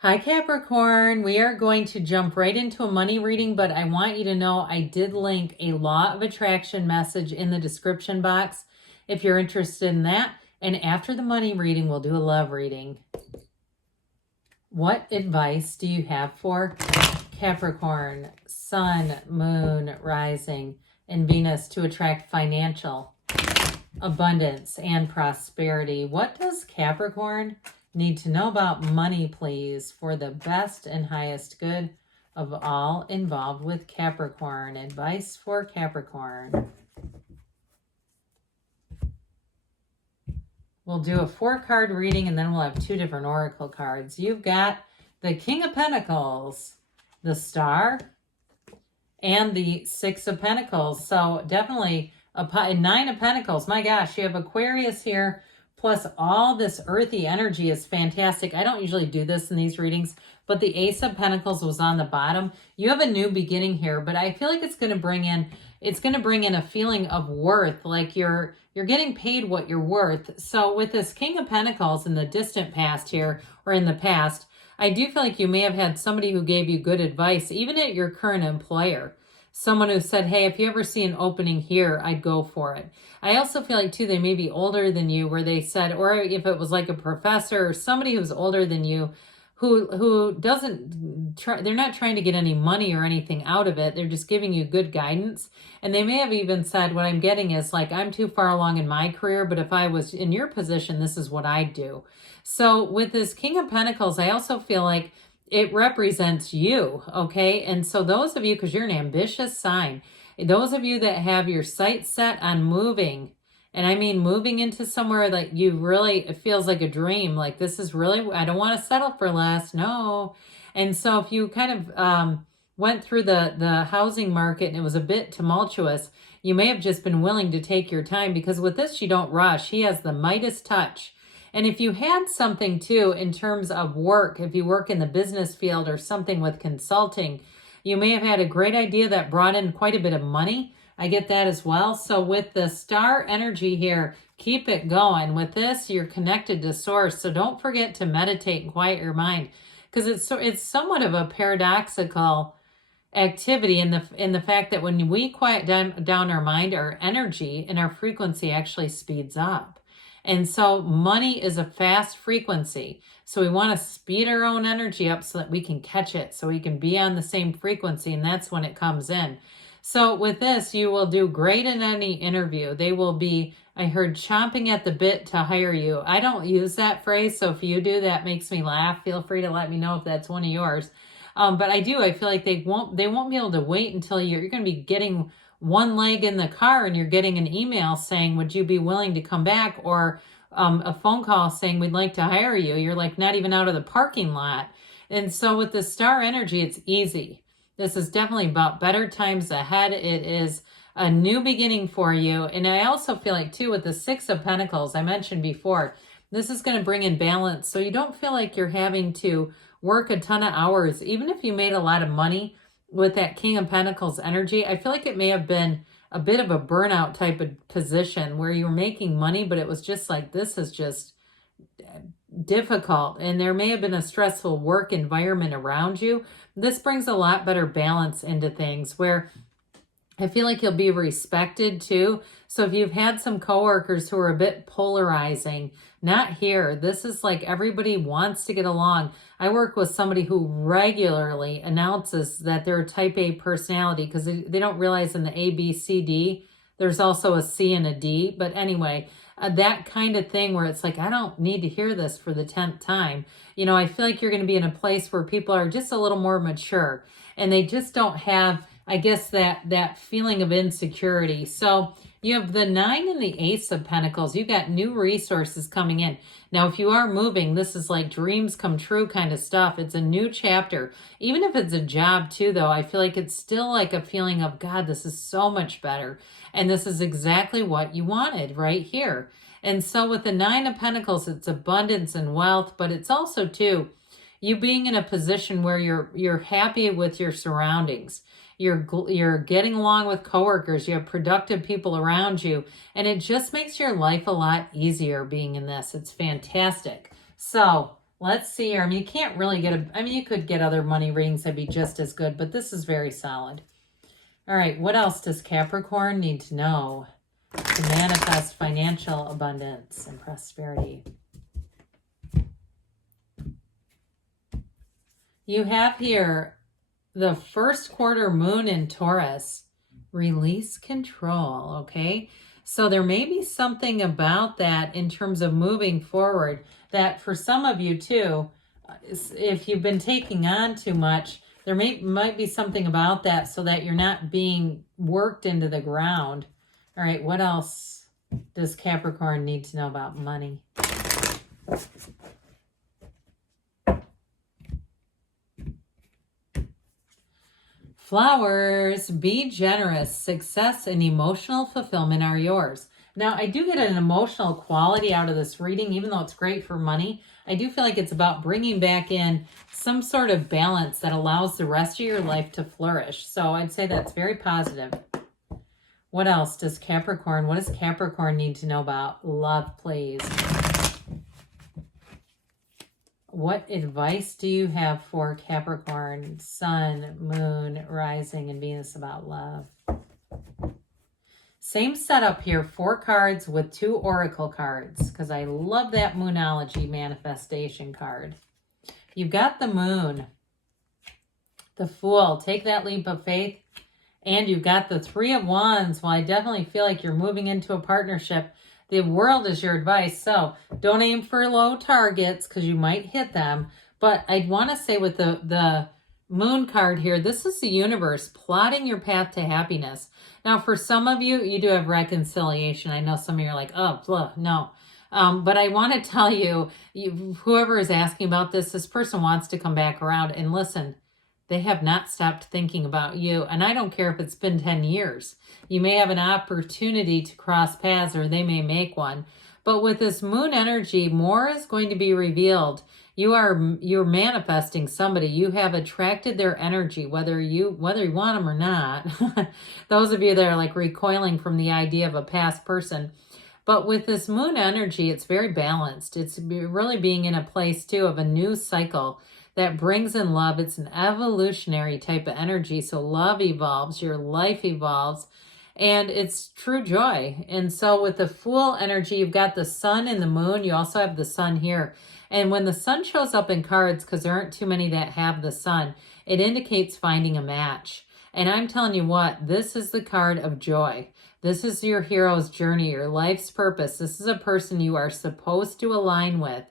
Hi Capricorn, we are going to jump right into a money reading, but I want you to know I did link a law of attraction message in the description box if you're interested in that. And after the money reading, we'll do a love reading. What advice do you have for Capricorn, Sun, Moon, Rising, and Venus to attract financial abundance and prosperity? What does Capricorn need to know about money, please, for the best and highest good of all involved with Capricorn? Advice for Capricorn. We'll do a 4-card reading and then we'll have 2 different oracle cards. You've got the King of Pentacles, the Star, and the 6 of Pentacles. So definitely a 9 of Pentacles. My gosh, you have Aquarius here. Plus all this earthy energy is fantastic. I don't usually do this in these readings, but the Ace of Pentacles was on the bottom. You have a new beginning here, but I feel like it's going to bring in a feeling of worth, like you're getting paid what you're worth. So with this King of Pentacles in the distant past here, or in the past, I do feel like you may have had somebody who gave you good advice, even at your current employer. Someone who said, hey, if you ever see an opening here, I'd go for it. I also feel like, too, they may be older than you, where they said, or if it was like a professor or somebody who's older than you, who doesn't try, they're not trying to get any money or anything out of it. They're just giving you good guidance. And they may have even said, what I'm getting is like, I'm too far along in my career, but if I was in your position, this is what I'd do. So with this King of Pentacles, I also feel like it represents you, okay? And so those of you, because you're an ambitious sign, those of you that have your sights set on moving, and I mean moving into somewhere that you really, it feels like a dream, like this is really, I don't want to settle for less, no. And so if you kind of went through the housing market and it was a bit tumultuous, you may have just been willing to take your time, because with this, you don't rush. He has the Midas touch. And if you had something too in terms of work, if you work in the business field or something with consulting, you may have had a great idea that brought in quite a bit of money. I get that as well. So with the Star energy here, keep it going. With this, you're connected to Source. So don't forget to meditate and quiet your mind, because it's somewhat of a paradoxical activity in the fact that when we quiet down our mind, our energy and our frequency actually speeds up. And so money is a fast frequency. So we want to speed our own energy up so that we can catch it, so we can be on the same frequency, and that's when it comes in. So with this, you will do great in any interview. They will be, I heard, chomping at the bit to hire you. I don't use that phrase, so if you do, that makes me laugh. Feel free to let me know if that's one of yours. But I feel like they won't be able to wait until you're going to be getting one leg in the car and you're getting an email saying, would you be willing to come back? Or a phone call saying, we'd like to hire you. You're like not even out of the parking lot. And so with the Star energy, it's easy. This is definitely about better times ahead. It is a new beginning for you. And I also feel like too, with the 6 of Pentacles, I mentioned before, this is going to bring in balance. So you don't feel like you're having to work a ton of hours. Even if you made a lot of money with that King of Pentacles energy, I feel like it may have been a bit of a burnout type of position where you're making money, but it was just like, this is just difficult. And there may have been a stressful work environment around you. This brings a lot better balance into things where I feel like you'll be respected too. So if you've had some coworkers who are a bit polarizing, not here. This is like everybody wants to get along. I work with somebody who regularly announces that they're a type A personality, because they don't realize in the A, B, C, D, there's also a C and a D. But anyway, that kind of thing where it's like, I don't need to hear this for the 10th time. You know, I feel like you're going to be in a place where people are just a little more mature and they just don't have, I guess, that feeling of insecurity. So you have the 9 and the Ace of Pentacles. You've got new resources coming in. Now, if you are moving, this is like dreams come true kind of stuff. It's a new chapter. Even if it's a job too, though, I feel like it's still like a feeling of, God, this is so much better. And this is exactly what you wanted right here. And so with the 9 of Pentacles, it's abundance and wealth, but it's also too, you being in a position where you're happy with your surroundings. You're getting along with coworkers. You have productive people around you. And it just makes your life a lot easier being in this. It's fantastic. So Let's see here. I mean, you can't really get I mean, you could get other money readings that'd be just as good, but this is very solid. All right, what else does Capricorn need to know to manifest financial abundance and prosperity? You have here the first quarter moon in Taurus. Release control, okay? So there may be something about that in terms of moving forward that for some of you too, if you've been taking on too much, there might be something about that so that you're not being worked into the ground. All right, what else does Capricorn need to know about money? Flowers, be generous. Success and emotional fulfillment are yours. Now, I do get an emotional quality out of this reading, even though it's great for money. I do feel like it's about bringing back in some sort of balance that allows the rest of your life to flourish. So I'd say that's very positive. What else does Capricorn, what does Capricorn need to know about love, please? What advice do you have for Capricorn, Sun, Moon, Rising, and Venus about love? Same setup here, 4 cards with 2 oracle cards, because I love that Moonology manifestation card. You've got the Moon, the Fool, take that leap of faith, and you've got the 3 of Wands. Well, I definitely feel like you're moving into a partnership. The World is your advice, so don't aim for low targets because you might hit them. But I'd want to say with the Moon card here, this is the universe plotting your path to happiness. Now, for some of you, you do have reconciliation. I know some of you are like, oh, blah, no. But I want to tell you, whoever is asking about this person wants to come back around. And listen, they have not stopped thinking about you. And I don't care if it's been 10 years. You may have an opportunity to cross paths, or they may make one. But with this Moon energy, more is going to be revealed. You're manifesting somebody. You have attracted their energy, whether you want them or not. Those of you that are like recoiling from the idea of a past person. But with this Moon energy, it's very balanced. It's really being in a place too of a new cycle that brings in love. It's an evolutionary type of energy. So love evolves, your life evolves, and it's true joy. And so with the Fool energy, you've got the Sun and the Moon. You also have the Sun here. And when the Sun shows up in cards, because there aren't too many that have the Sun, it indicates finding a match. And I'm telling you what, this is the card of joy. This is your hero's journey, your life's purpose. This is a person you are supposed to align with.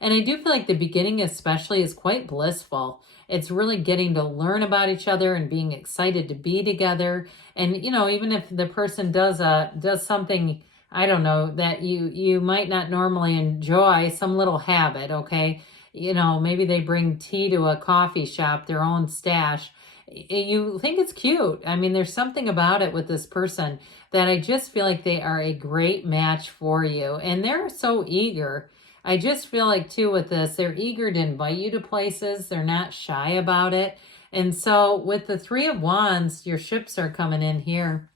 And I do feel like the beginning especially is quite blissful. It's really getting to learn about each other and being excited to be together. And, you know, even if the person does something, I don't know, that you might not normally enjoy, some little habit, okay? You know, maybe they bring tea to a coffee shop, their own stash. You think it's cute. I mean, there's something about it with this person that I just feel like they are a great match for you. And they're so eager. I just feel like too with this, they're eager to invite you to places. They're not shy about it. And so with the 3 of Wands, your ships are coming in here.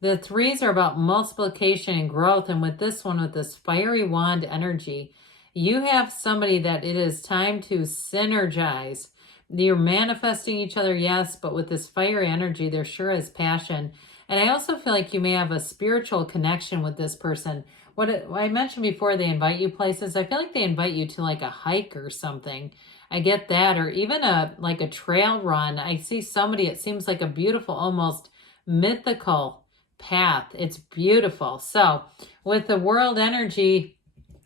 The 3s are about multiplication and growth. And with this one, with this fiery wand energy, you have somebody that it is time to synergize. You're manifesting each other, yes, but with this fiery energy, there sure is passion. And I also feel like you may have a spiritual connection with this person. What I mentioned before, they invite you places. I feel like they invite you to like a hike or something. I get that. Or even like a trail run. I see somebody, it seems like a beautiful, almost mythical path. It's beautiful. So with the World energy,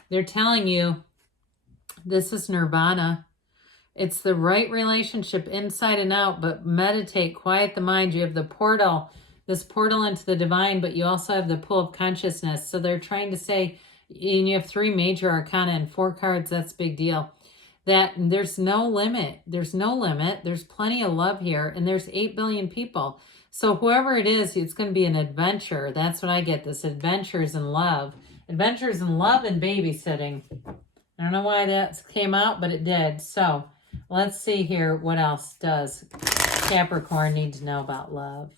they're telling you this is nirvana. It's the right relationship inside and out, but meditate, quiet the mind. You have the portal, this portal into the divine, but you also have the pool of consciousness. So they're trying to say, and you have 3 major arcana and 4 cards, that's a big deal, that there's no limit. There's no limit. There's plenty of love here, and there's 8 billion people. So whoever it is, it's going to be an adventure. That's what I get, this adventures in love. Adventures in love and babysitting. I don't know why that came out, but it did. So let's see here. What else does Capricorn need to know about love?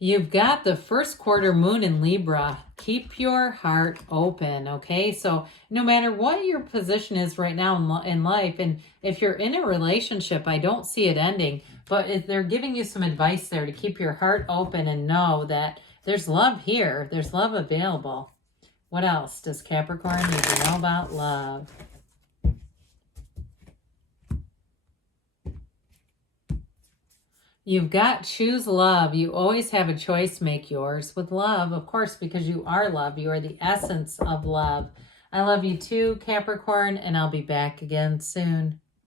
You've got the first quarter moon in Libra. Keep your heart open, okay? So no matter what your position is right now in life, and if you're in a relationship, I don't see it ending, but they're giving you some advice there to keep your heart open and know that there's love here. There's love available. What else does Capricorn need to know about love? You've got choose love. You always have a choice. Make yours with love, of course, because you are love. You are the essence of love. I love you too, Capricorn, and I'll be back again soon.